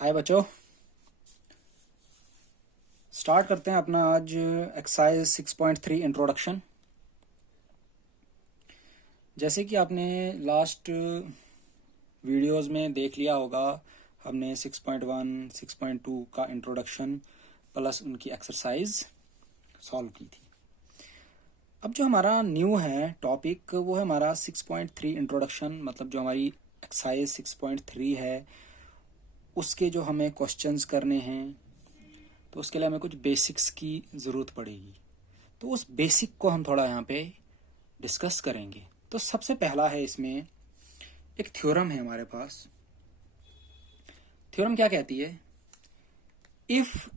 हाय बच्चों। स्टार्ट करते हैं अपना आज एक्सरसाइज 6.3 इंट्रोडक्शन। जैसे कि आपने लास्ट वीडियोस में देख लिया होगा, हमने 6.1 6.2 का इंट्रोडक्शन प्लस उनकी एक्सरसाइज सॉल्व की थी। अब जो हमारा न्यू है टॉपिक वो है हमारा 6.3 इंट्रोडक्शन, मतलब जो हमारी एक्सरसाइज 6.3 है उसके जो हमें क्वेश्चंस करने हैं, तो उसके लिए हमें कुछ बेसिक्स की ज़रूरत पड़ेगी। तो उस बेसिक को हम थोड़ा यहाँ पे डिस्कस करेंगे। तो सबसे पहला है, इसमें एक थ्योरम है हमारे पास। थ्योरम क्या कहती है? If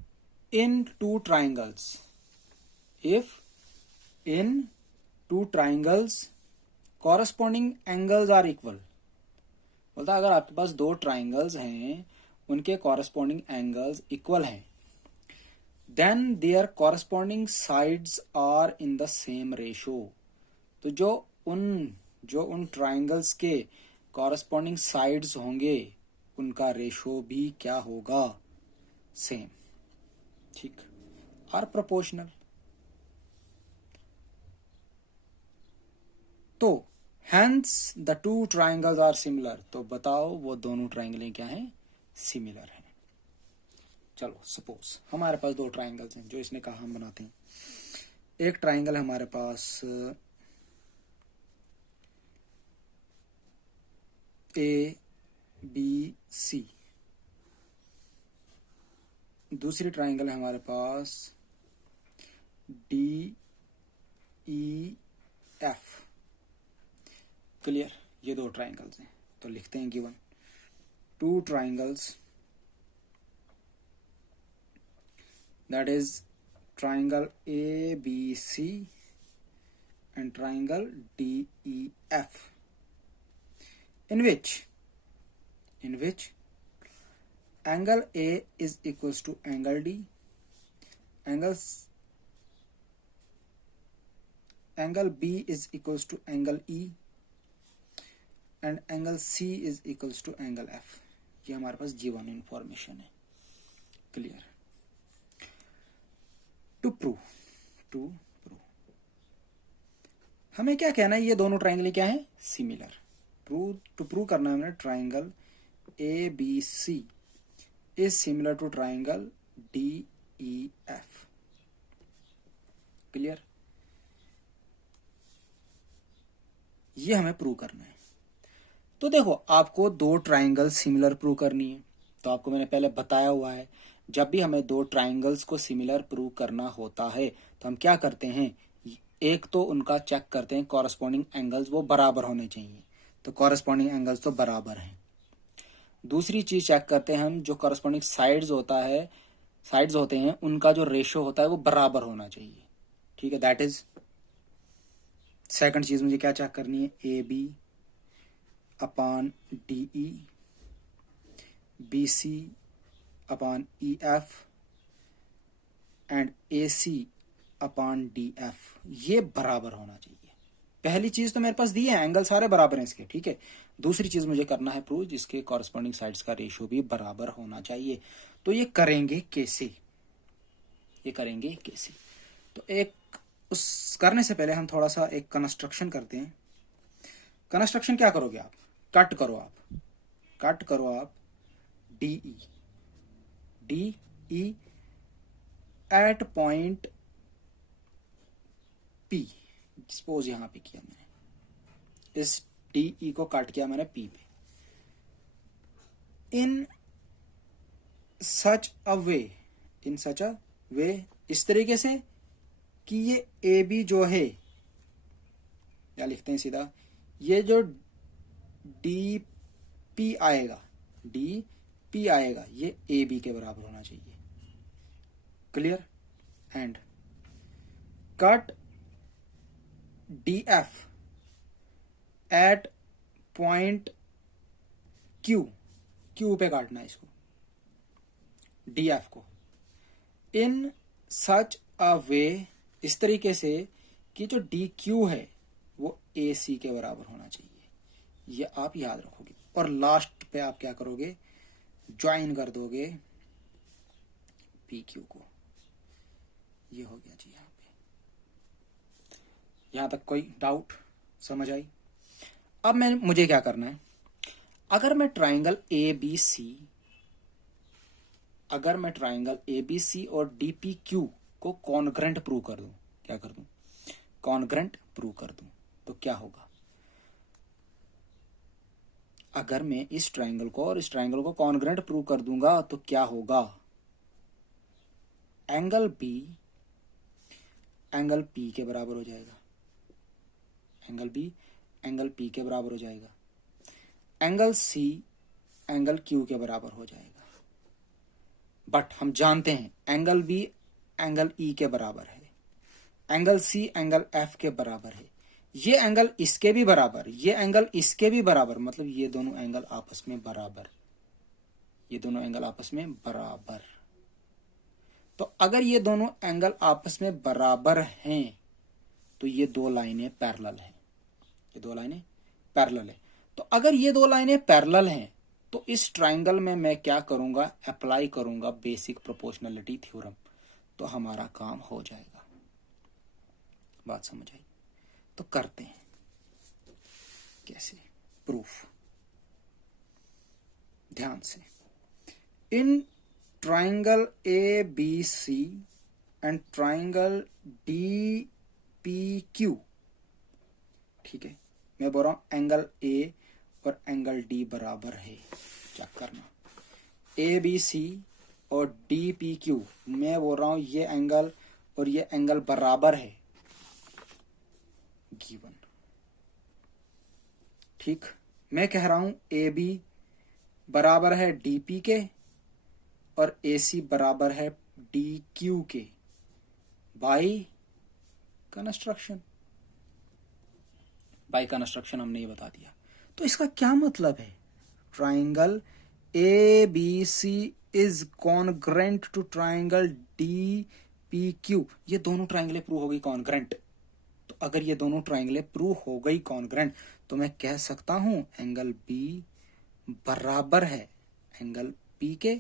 in two triangles if in two triangles corresponding angles are equal. बोलता है अगर आपके पास दो ट्राइंगल्स हैं, उनके कॉरस्पॉन्डिंग एंगल्स इक्वल हैं, then there corresponding sides are in the same ratio. तो जो उन ट्राइंगल्स के कॉरस्पॉन्डिंग साइड्स होंगे उनका रेशो भी क्या होगा? सेम। ठीक, आर प्रोपोर्शनल। तो hence the two triangles are similar. तो बताओ वो दोनों ट्राइंगलें क्या हैं? सिमिलर हैं। चलो सपोज हमारे पास दो ट्राइंगल्स हैं, जो इसने कहा हम बनाते हैं। एक ट्राइंगल है हमारे पास ए बी सी, दूसरी ट्राइंगल है हमारे पास डी ई एफ। क्लियर? ये दो ट्राइंगल्स हैं, तो लिखते हैं given two triangles, that is triangle A B C and triangle D E F, in which angle A is equals to angle D, angle B is equals to angle E and angle C is equals to angle F। ये हमारे पास given information है। Clear? To prove हमें क्या कहना है? ये दोनों triangle क्या है? सिमिलर। टू प्रूव करना है हमने triangle A B C is similar to triangle D E F. Clear? ये हमें प्रूव करना है। तो देखो, आपको दो ट्राइंगल सिमिलर प्रूव करनी है, तो आपको मैंने पहले बताया हुआ है, जब भी हमें दो ट्राइंगल्स को सिमिलर प्रूव करना होता है तो हम क्या करते हैं? एक तो उनका चेक करते हैं कॉरस्पॉन्डिंग एंगल्स वो बराबर होने चाहिए, तो कॉरस्पॉन्डिंग एंगल्स तो बराबर हैं। दूसरी चीज चेक करते हैं हम, जो कॉरस्पॉन्डिंग साइड्स होते हैं उनका जो रेशो होता है वो बराबर होना चाहिए। ठीक है, दैट इज सेकंड चीज मुझे क्या चेक करनी है? A B upon D E, B C upon E F and A C upon D F, ये बराबर होना चाहिए। पहली चीज तो मेरे पास दी है, एंगल सारे बराबर हैं इसके। ठीक है, दूसरी चीज मुझे करना है प्रूव जिसके कॉरस्पॉन्डिंग साइड्स का रेशियो भी बराबर होना चाहिए। तो ये करेंगे कैसे? तो एक उस करने से पहले हम थोड़ा सा एक कंस्ट्रक्शन करते हैं। कंस्ट्रक्शन क्या करोगे आप? कट करो आप D E at point P. Suppose यहां पे किया मैंने, इस डी ई को काट किया मैंने पी पे। इन सच अ वे, इस तरीके से कि ये ए बी जो है, या लिखते हैं सीधा, ये जो डी पी आएगा ये ए बी के बराबर होना चाहिए। Clear? And cut D F at point Q पे काटना है इसको, डी एफ को, इन सच अ वे, इस तरीके से कि जो डी क्यू है वो ए सी के बराबर होना चाहिए। ये आप याद रखोगे। और लास्ट पे आप क्या करोगे? ज्वाइन कर दोगे पी क्यू को। ये हो गया जी। यहाँ पे, यहाँ तक कोई डाउट समझ आई? अब मुझे क्या करना है, अगर मैं ट्राइंगल ए बी सी और डी पी क्यू को कॉन्ग्रेंट प्रूव कर दूं, क्या कर दूं, कॉन्ग्रेंट प्रूव कर दूं, तो क्या होगा? अगर मैं इस ट्राइंगल को और इस ट्राइंगल को कॉन्ग्रेंट प्रूव कर दूंगा तो क्या होगा? एंगल बी एंगल पी के बराबर हो जाएगा, एंगल बी एंगल पी के बराबर हो जाएगा, एंगल सी एंगल क्यू के बराबर हो जाएगा। बट हम जानते हैं एंगल बी एंगल ई के बराबर है, एंगल सी एंगल एफ के बराबर है, ये एंगल इसके भी बराबर, ये एंगल इसके भी बराबर, मतलब ये दोनों एंगल आपस में बराबर, ये दोनों एंगल आपस में बराबर। तो अगर ये दोनों एंगल आपस में बराबर हैं तो ये दो लाइनें पैरेलल हैं, ये दो लाइनें पैरेलल है। तो अगर ये दो लाइनें पैरेलल हैं तो इस ट्राइंगल में मैं क्या करूंगा, अप्लाई करूंगा बेसिक प्रोपोर्शनलिटी थ्योरम, तो हमारा काम हो जाएगा। बात समझ आई? तो करते हैं कैसे प्रूफ, ध्यान से। In triangle A B C and triangle D P Q, ठीक है, मैं बोल रहा हूं एंगल ए और एंगल डी बराबर है, चेक करना। ए बी सी और डी पी क्यू, मैं बोल रहा हूं ये एंगल और ये एंगल बराबर है, गिवन। ठीक, मैं कह रहा हूं ए बी बराबर है डी पी के और ए सी बराबर है डी क्यू के बाई कंस्ट्रक्शन। बाई कंस्ट्रक्शन हमने ये बता दिया। तो इसका क्या मतलब है? Triangle A B C is congruent to triangle D P Q, ये दोनों ट्राइंगलें प्रूव हो गई कॉन्ग्रेंट। तो अगर ये दोनों ट्राइंगलें प्रूव हो गई कॉन्ग्रेंट तो मैं कह सकता हूं एंगल बी बराबर है एंगल पी के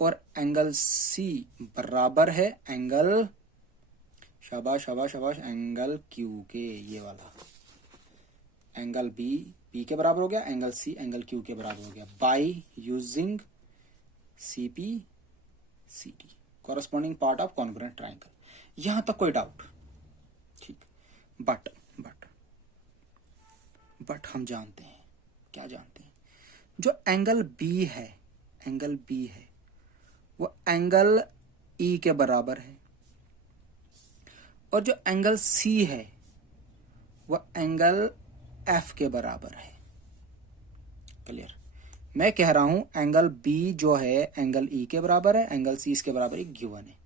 और एंगल सी बराबर है एंगल, शाबाश शाबाश शाबाश, एंगल क्यू के। ये वाला एंगल बी पी के बराबर हो गया, एंगल सी एंगल क्यू के बराबर हो गया, by using C P C D, corresponding part of congruent triangle. यहां तक कोई डाउट? ठीक। बट हम जानते हैं, क्या जानते हैं? जो एंगल बी है, एंगल बी है वो एंगल ई के बराबर है और जो एंगल सी है वो एंगल एफ के बराबर है। क्लियर? मैं कह रहा हूं एंगल बी जो है एंगल ई के बराबर है, एंगल सी इसके बराबर है, गिवन है,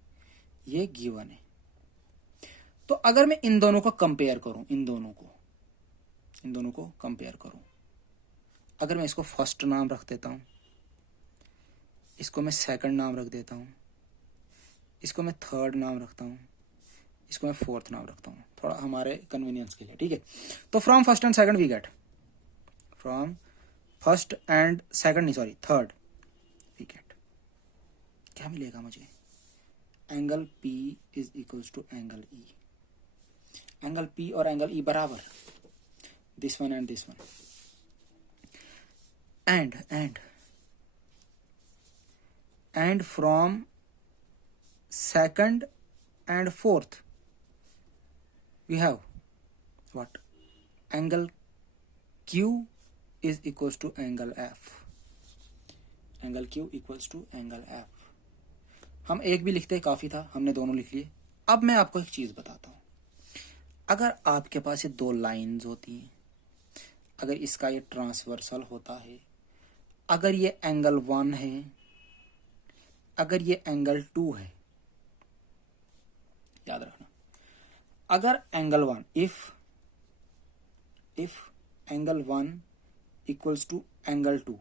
ये गिवन है। तो अगर मैं इन दोनों को कंपेयर करूं, इन दोनों को कंपेयर करूं, अगर मैं इसको फर्स्ट नाम रख देता हूं, इसको मैं सेकंड नाम रख देता हूं, इसको मैं थर्ड नाम रखता हूं, इसको मैं फोर्थ नाम रखता हूं, थोड़ा हमारे कन्वीनियंस के लिए, ठीक है। तो from first and second we get, from first and second नहीं सॉरी थर्ड वी गेट, क्या मिलेगा मुझे? Angle P is equals to angle E, angle P और एंगल E बराबर, this one and this one, and from second and fourth we have what? Angle Q is equals to angle F, angle Q equals to angle F। हम एक भी लिखते काफी था, हमने दोनों लिख लिए। अब मैं आपको एक चीज बताता हूं, अगर आपके पास ये दो लाइंस होती हैं, अगर इसका ये ट्रांसवर्सल होता है, अगर ये एंगल 1 है, अगर ये एंगल 2 है, याद रखना, अगर angle 1 if angle 1 equals to angle 2,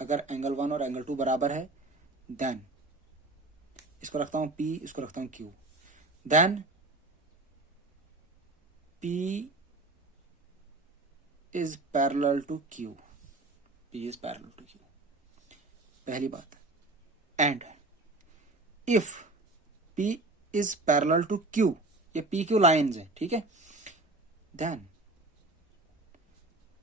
अगर एंगल 1 और एंगल 2 बराबर है, देन इसको रखता हूं P, इसको रखता हूं Q, then P is parallel to Q, P is parallel to Q। पहली बात। And if P is parallel to Q, ये PQ लाइन्स है, ठीक है, then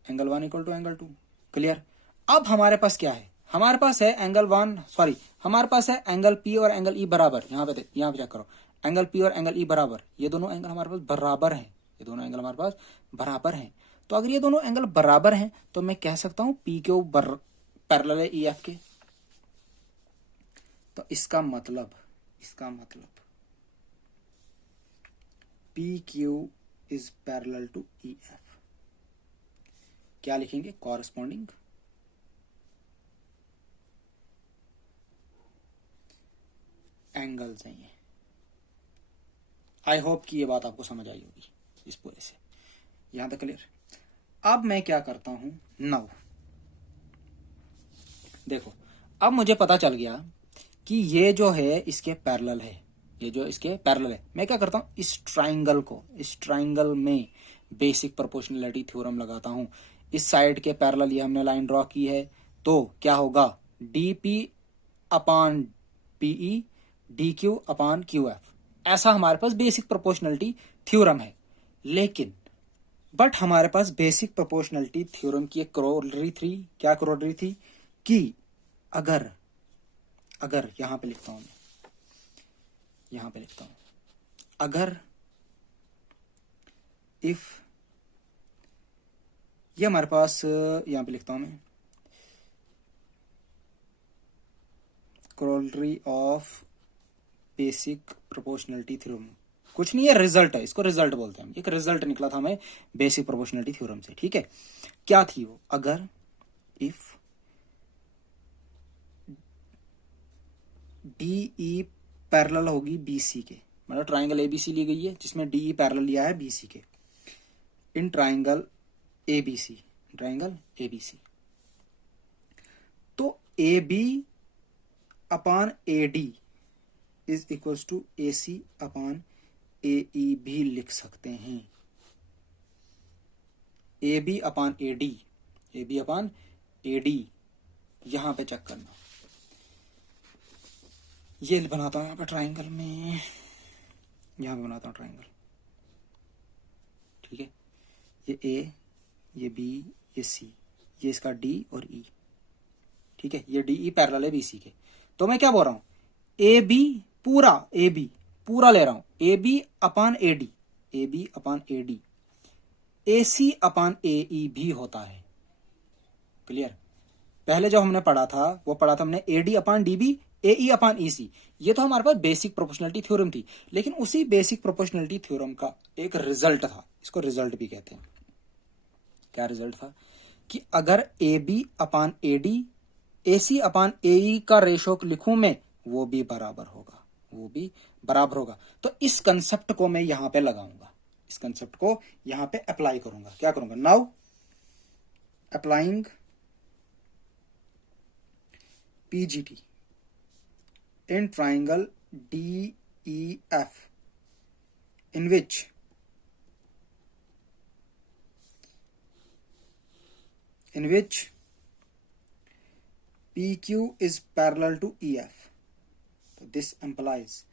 angle 1 equal to angle 2। Clear. अब हमारे पास क्या है, हमारे पास है एंगल 1, सॉरी हमारे पास है एंगल P और एंगल E बराबर। यहाँ पे यहाँ पे चेक करो, एंगल P और एंगल E बराबर, ये दोनों एंगल हमारे पास बराबर हैं, ये दोनों एंगल हमारे पास बराबर हैं। तो अगर ये दोनों एंगल बराबर हैं तो मैं कह सकता हूं PQ पैरेलल है EF के। तो इसका मतलब PQ is parallel to EF। क्या लिखेंगे, कॉरस्पॉन्डिंग एंगल्स हैं ये। आई होप कि ये बात आपको समझ आई होगी इस पूरे से, यहां तक क्लियर। अब मैं क्या करता हूं, नाउ देखो, अब मुझे पता चल गया कि ये जो है इसके पैरेलल है, ये जो इसके पैरेलल है। मैं क्या करता हूं, इस ट्राइंगल में बेसिक प्रोपोर्शनलिटी थ्योरम लगाता हूं। इस साइड के पैरेलल ये हमने लाइन ड्रॉ की है, तो क्या होगा, DP upon PE DQ upon QF, ऐसा हमारे पास बेसिक प्रोपोर्शनलिटी थ्योरम है। लेकिन बट हमारे पास बेसिक प्रोपोर्शनलिटी थ्योरम की एक करोलरी थी, क्या करोलरी थी, कि अगर यहां पे लिखता हूं मैं, यहां पे लिखता हूं, अगर इफ, ये हमारे पास यहां पे लिखता हूं मैं, corollary of basic proportionality theorem, कुछ नहीं है, रिजल्ट है, इसको रिजल्ट बोलते हैं हम। एक रिजल्ट निकला था हमें बेसिक प्रोपोर्शनलिटी थ्योरम से, ठीक है। क्या थी वो, अगर इफ DE पैरेलल होगी BC के, मतलब ट्राइंगल ABC ली गई है जिसमें DE पैरेलल लिया है BC के, इन ट्राइंगल ABC, तो AB upon AD is equals to AC upon AE भी लिख सकते हैं। AB अपॉन AD, यहां पे चेक करना, ये बनाता हूं यहाँ पे ट्राइंगल में, यहाँ पे बनाता हूँ ट्राइंगल, ठीक है, ये A, ये B, ये C, ये इसका D और E, ठीक है, ये DE पैरेलल है BC के। तो मैं क्या बोल रहा हूँ, AB पूरा ले रहा हूँ, AB upon AD AC upon AE भी होता है। क्लियर। पहले जो हमने पढ़ा था वो पढ़ा था हमने AD upon DB AE upon EC, ये तो हमारे पास बेसिक प्रोपोर्शनलिटी थ्योरम थी। लेकिन उसी बेसिक प्रोपोर्शनलिटी थ्योरम का एक रिजल्ट था, इसको रिजल्ट भी कहते हैं। क्या रिजल्ट था, कि अगर AB upon AD AC upon AE का रेशो लिखूं मैं, वो भी बराबर होगा, तो इस कंसेप्ट को मैं यहां पे लगाऊंगा, इस कंसेप्ट को यहां पे अप्लाई करूंगा। क्या करूंगा, now applying PGT in triangle DEF in which PQ is parallel to EF. So this implies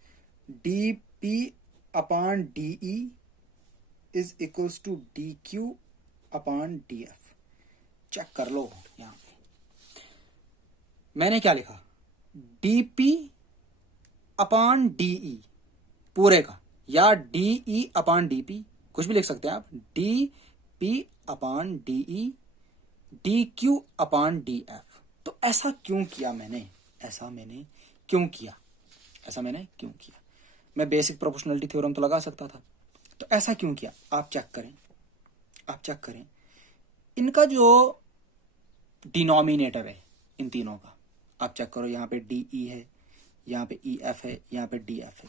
DP upon DE is equals to DQ upon DF। Check कर लो, यहां पे मैंने क्या लिखा, DP अपॉन DE पूरे का, या DE अपॉन DP, कुछ भी लिख सकते हैं आप, DP upon DE DQ upon DF। तो ऐसा क्यों किया मैंने, मैं बेसिक प्रोपोर्शनलिटी थ्योरम तो लगा सकता था, तो ऐसा क्यों किया, आप चेक करें इनका जो डिनोमिनेटर है इन तीनों का, आप चेक करो, यहाँ पे DE है, यहाँ पे EF है, यहाँ पे DF है।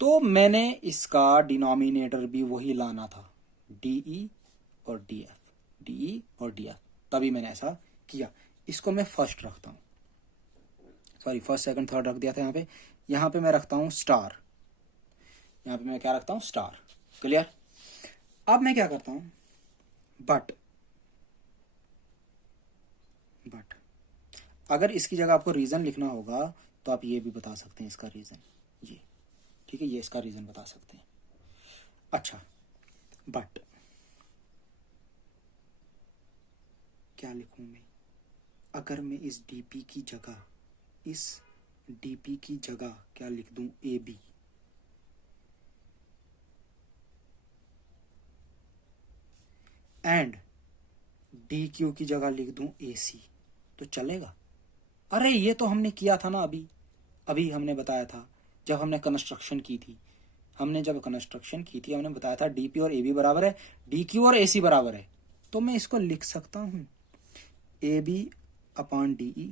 तो मैंने इसका डिनोमिनेटर भी वही लाना था, DE और DF, तभी मैंने ऐसा किया। इसको मैं फर्स्ट रखता हूँ, सॉरी फर्स्ट सेकंड थर्ड रख दिया था यहाँ पे मैं रखता हूँ स्टार, यहाँ पे मैं क्या रखता हूँ, स्टार। क्लियर। अब मैं क्या करता हूँ, बट अगर इसकी जगह आपको रीजन लिखना होगा तो आप ये भी बता सकते हैं इसका रीजन, ये ठीक है, ये इसका रीजन बता सकते हैं। अच्छा, बट क्या लिखूं मैं? अगर मैं इस डीपी की जगह, इस डीपी की जगह क्या लिख दूं? A B, and D Q की जगह लिख दूं ए सी, तो चलेगा? अरे ये तो हमने किया था ना, अभी अभी हमने बताया था जब हमने कंस्ट्रक्शन की थी। हमने जब कंस्ट्रक्शन की थी हमने बताया था डीपी और एबी बराबर है, डी क्यू और एसी बराबर है। तो मैं इसको लिख सकता हूं A B upon D E,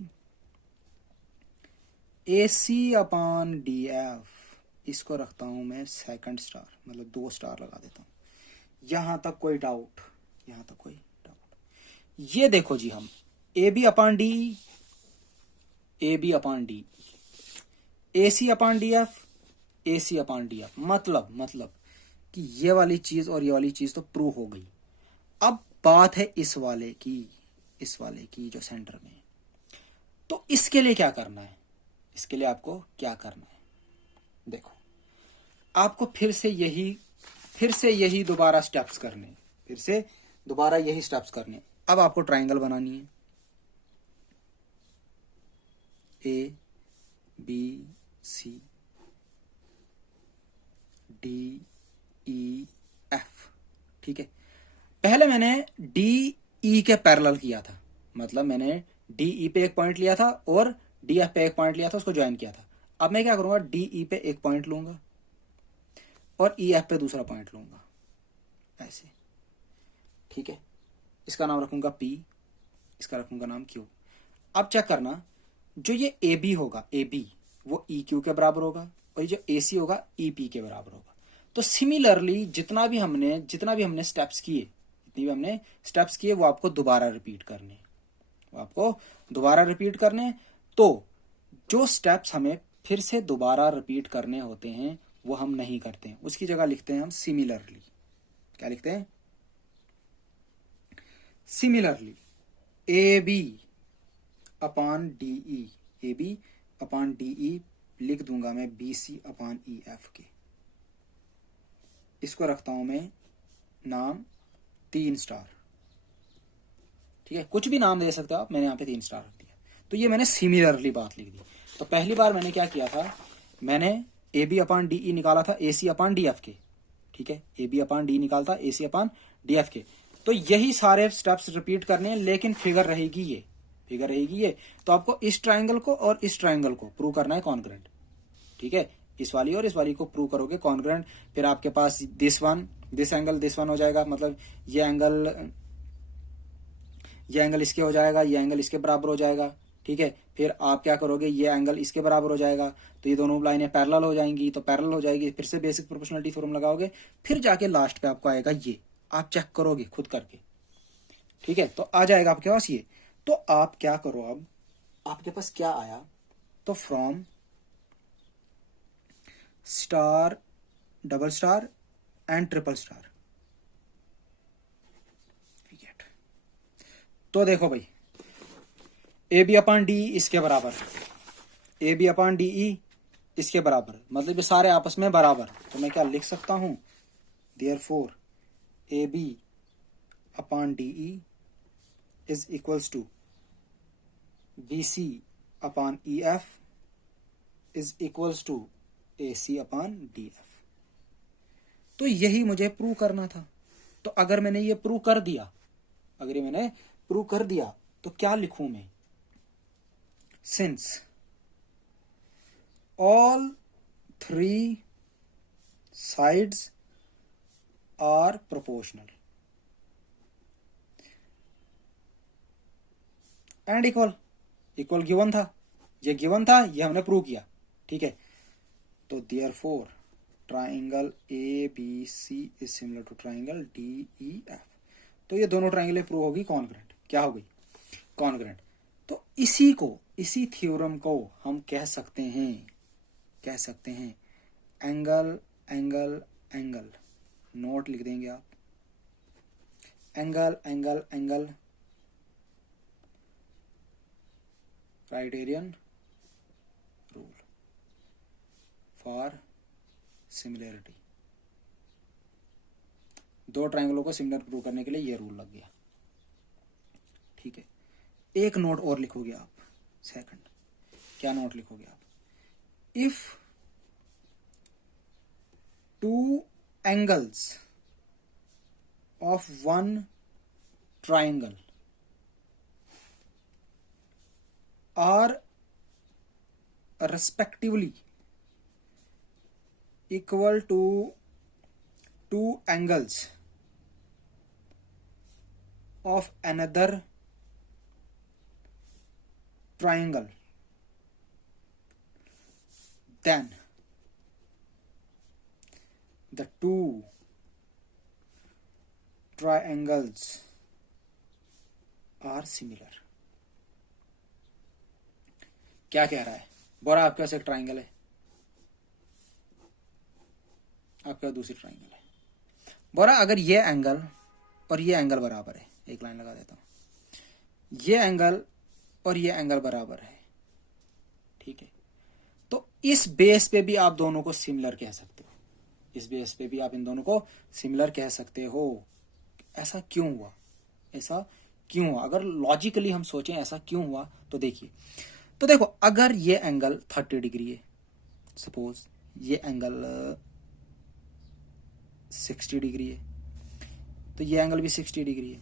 A C upon D F, इसको रखता हूं मैं सेकंड स्टार, मतलब 2 स्टार लगा देता हूं। यहां तक कोई डाउट? यहां तक कोई डाउट? ये देखो जी, हम A B upon D, A B upon D, A C upon D F, A C upon D F, मतलब कि ये वाली चीज और ये वाली चीज तो प्रूव हो गई। अब बात है इस वाले की, इस वाले की जो सेंटर में है। तो इसके लिए क्या करना है? इसके लिए आपको क्या करना है? देखो, आपको फिर से यही दोबारा स्टेप्स करने, फिर से दोबारा यही स्टेप्स करने। अब आपको ट्राइंगल बनानी है, A B C D E F, ठीक है। पहले मैंने डी ई के पैरेलल किया था, मतलब मैंने डी ई पे एक पॉइंट लिया था और डी एफ पे एक पॉइंट लिया था, उसको ज्वाइन किया था। अब मैं क्या करूंगा, डी ई पे एक पॉइंट लूंगा और ई एफ पे दूसरा पॉइंट लूंगा, ऐसे, ठीक है। इसका नाम रखूंगा पी, इसका रखूंगा नाम क्यू। अब चेक करना, जो ये ए बी होगा, ए बी वो ई क्यू के बराबर होगा और ये जो ए सी होगा ई पी के बराबर होगा। तो सिमिलरली जितना भी हमने स्टेप्स किए, जितनी भी हमने स्टेप्स किए वो आपको दोबारा रिपीट करने, वो आपको दोबारा रिपीट करने। तो जो स्टेप्स हमें फिर से दोबारा रिपीट करने होते हैं वो हम नहीं करते हैं, उसकी जगह लिखते हैं हम सिमिलरली। क्या लिखते हैं? Similarly A B upon D E, A B upon D E लिख दूंगा मैं B C upon E F के। इसको रखता हूं मैं नाम 3 स्टार, ठीक है, कुछ भी नाम दे सकते हो आप, मैंने यहाँ पे 3 स्टार रख दिया। तो ये मैंने सिमिलरली बात लिख दी। तो पहली बार मैंने क्या किया था, मैंने A B upon D E निकाला था A C upon D F के, ठीक है, ए बी अपॉन डी निकालता A C upon D F के। तो यही सारे स्टेप्स रिपीट करने हैं, लेकिन फिगर रहेगी ये, फिगर रहेगी ये। तो आपको इस ट्राइंगल को और इस ट्राइंगल को प्रूव करना है कॉन्ग्रुएंट, ठीक है, इस वाली और इस वाली को प्रूव करोगे कॉन्ग्रुएंट। फिर आपके पास दिस एंगल दिस वन हो जाएगा, मतलब ये एंगल इसके हो जाएगा, ये एंगल इसके बराबर हो जाएगा, ठीक है। फिर आप क्या करोगे, ये एंगल इसके बराबर हो जाएगा, तो ये दोनों लाइनें पैरेलल हो जाएंगी, तो पैरेलल हो जाएगी, फिर से बेसिक प्रोपोर्शनलिटी थ्योरम लगाओगे, फिर जाके लास्ट पे आपको आएगा ये, आप चेक करोगे खुद करके, ठीक है। तो आ जाएगा आपके पास ये। तो आप क्या करो, अब आपके पास क्या आया, तो from star, double star and triple star, तो देखो भाई, ए बी अपॉन डी इसके बराबर, A B upon D E इसके बराबर, मतलब ये सारे आपस में बराबर। तो मैं क्या लिख सकता हूं, therefore A B upon D E is equals to B C upon E F is equals to A C upon D F. तो यही मुझे प्रूव करना था। तो अगर मैंने ये प्रूव कर दिया, अगर ये मैंने प्रूव कर दिया, तो क्या लिखूं मैं, since all 3 sides are proportional and equal, equal given था, ये गिवन था, ये हमने प्रूव किया, ठीक है। तो therefore triangle A B C is similar to triangle D E F. तो ये दोनों ट्राइंगल प्रूव होगी कॉन्ग्रुएंट, क्या हो गई, कॉन्ग्रुएंट। तो इसी थ्योरम को हम कह सकते हैं एंगल एंगल एंगल, नोट लिख देंगे आप, angle angle angle criterion rule for similarity. दो ट्राइंगलों को सिमिलर प्रूव करने के लिए ये रूल लग गया। ठीक है, एक नोट और लिखोगे आप। सेकंड, क्या नोट लिखोगे आप? If two angles of one triangle are respectively equal to two angles of another triangle, then the two triangles are similar। क्या कह रहा है? बोरा आपके पास एक ट्राइंगल है, आपके पास दूसरी ट्राइंगल है। बोरा अगर ये एंगल और ये एंगल बराबर है, एक लाइन लगा देता हूं, ये एंगल और ये एंगल बराबर है, ठीक है, तो इस बेस पे भी आप दोनों को सिमिलर कह सकते हो। इस बेस पे भी आप इन दोनों को सिमिलर कह सकते हो। ऐसा क्यों हुआ? ऐसा क्यों हुआ? अगर लॉजिकली हम सोचें ऐसा क्यों हुआ, तो देखिए, तो देखो, अगर ये एंगल 30 डिग्री है, सपोज ये एंगल 60 डिग्री है, तो ये एंगल भी 60 डिग्री है,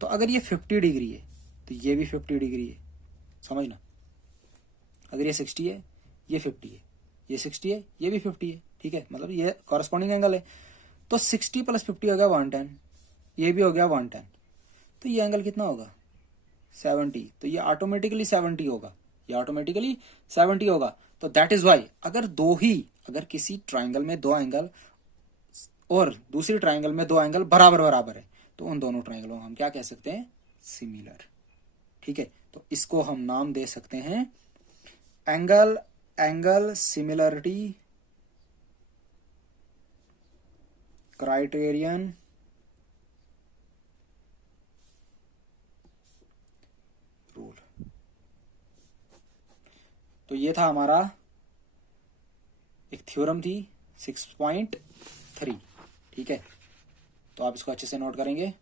तो अगर ये 50 डिग्री है तो ये भी 50 डिग्री है। समझना, अगर ये 60 है, ये 50 है, ये 60 है, ये भी 50 है, ठीक है, मतलब ये कॉरस्पॉन्डिंग एंगल है। तो 60 + 50 हो गया 110, ये भी हो गया 110, तो ये एंगल कितना होगा? 70। तो ये ऑटोमेटिकली 70 होगा, ये ऑटोमेटिकली 70 होगा। तो दैट इज वाई अगर किसी ट्राइंगल में दो एंगल और दूसरी ट्राइंगल में दो एंगल बराबर बराबर है, तो उन दोनों ट्राइंगलों को हम क्या कह सकते हैं? सिमिलर। ठीक है, तो इसको हम नाम दे सकते हैं एंगल सिमिलरिटी क्राइटेरियन रूल। तो ये था हमारा एक थ्योरम थी 6.3। ठीक है, तो आप इसको अच्छे से नोट करेंगे।